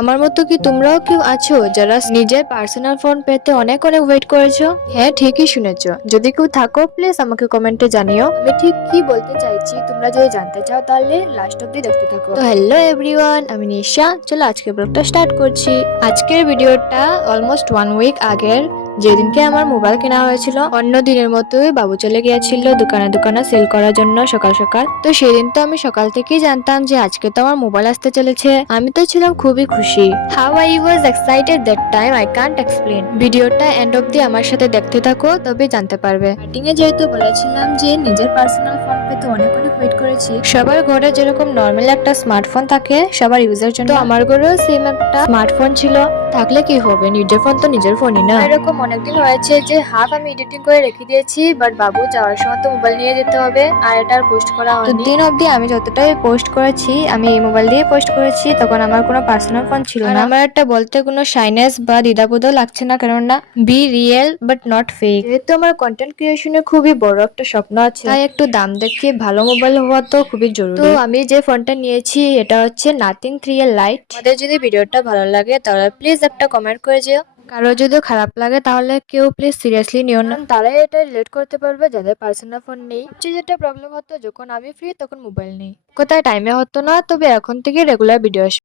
আমার মতো কি তোমরাও কেউ আছো যারা নিজের পার্সোনাল ফোন পেতে অনেক অনেক ওয়েট করেছো? হ্যাঁ, ঠিকই শুনেছো। যদি কেউ থাকো প্লিজ আমাকে কমেন্টে জানিও আমি ঠিক কি বলতে চাইছি। তোমরা যদি জানতে চাও তাহলে লাস্ট অব্দি দেখতে থাকো। তো হ্যালো এভরিওয়ান, আমি নিশা। চলো আজকের ব্লগটা স্টার্ট করছি। আজকের ভিডিওটা অলমোস্ট 1 উইক আগের, যেদিনকে আমার মোবাইল কেনা হয়েছিল। অন্য দিনের মতোই বাবু চলে গিয়েছিল দোকানে দোকানে সেল করার জন্য সকাল সকাল। তো সেদিন তো আমি সকাল থেকেই জানতাম যে আজকে তো আমার মোবাইল আসতে চলেছে। আমি তো ছিলাম খুবই খুশি। How I was excited that time I can't explain. ভিডিওটা এন্ড অব্দি আমার সাথে দেখতে থাকো, তবে জানতে পারবে। স্টার্টিং এ যেহেতু বলেছিলাম যে নিজের পার্সোনাল ফোন পেতে অনেক অনেক ওয়েট করেছি। সবার ঘরে যেরকম নর্মাল একটা স্মার্টফোন থাকে সবার ইউজের জন্য, তো আমার ঘরেও সেম একটা স্মার্টফোন ছিল। থাকলে কি হবে, নিজের ফোন তো নিজের ফোনই না। এরকম অনেকদিন হয়েছে যে হাফ আমি এডিটিং করে রেখে দিয়েছি, বাট বাবু যাওয়ার সময় তো মোবাইল নিয়ে যেতে হবে, আর এটা পোস্ট করা হয়নি। দিন অবধি আমি যতটাই পোস্ট করেছি আমি এই মোবাইল দিয়ে পোস্ট করেছি, তখন আমার কোনো পার্সোনাল ফোন ছিল না। আমার একটা বলতে কোনো শাইনেস বা দ্বিধাবোধও লাগছে না, কেননা be real but not fake. যেহেতু আমার কন্টেন্ট ক্রিয়েশনে খুবই বড় একটা স্বপ্ন আছে, তাই একটু দাম দেখে ভালো মোবাইল হওয়া তো খুবই জরুরি। তো আমি যে ফোনটা নিয়েছি এটা হচ্ছে নাথিং 3 লাইট। আমাদের যদি ভিডিওটা ভালো লাগে তাহলে প্লিজ একটা কমেন্ট করে যেও। কারো যদি খারাপ লাগে তাহলে কেউ প্লিজ সিরিয়াসলি নিও না, তারাই এটা রিলেট করতে পারবে যাদের পার্সোনাল ফোন নেই। সবচেয়ে যেটা প্রবলেম হতো, যখন আমি ফ্রি তখন মোবাইল নেই, কোথায় টাইমে হতো না। তবে এখন থেকে রেগুলার ভিডিও